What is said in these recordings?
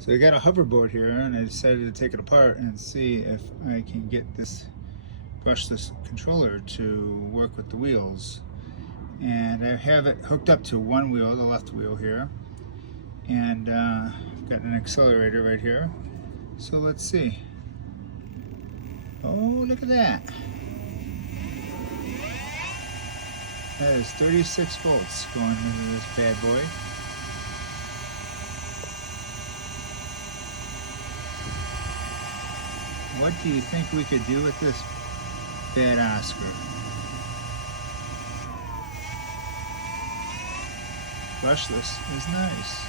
So I got a hoverboard here, and I decided to take it apart and see if I can get this brushless controller to work with the wheels. And I have it hooked up to one wheel, the left wheel here, and got an accelerator right here. So let's see. Oh, look at that. That is 36 volts going into this bad boy. What do you think we could do with this bad Oscar? Brushless is nice.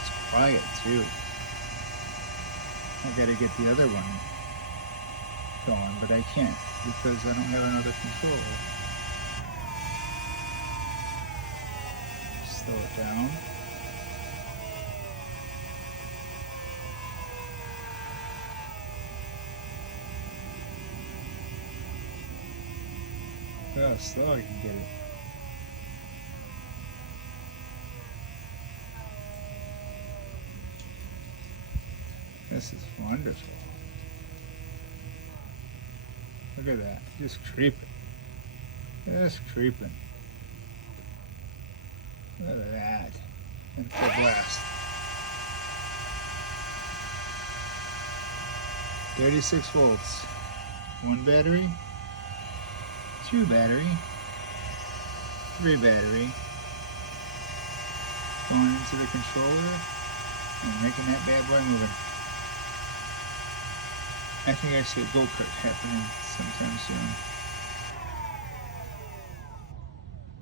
It's quiet too. I gotta get the other one going, but I can't because I don't have another controller. Slow it down. Look how slow I can get it. This is wonderful. Look at that, just creeping. Just creeping. Look at that. And full blast. 36 volts. One battery. Two battery. Three battery. Going into the controller and making that bad boy moving. I think I see a go-kart happening sometime soon.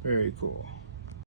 Very cool.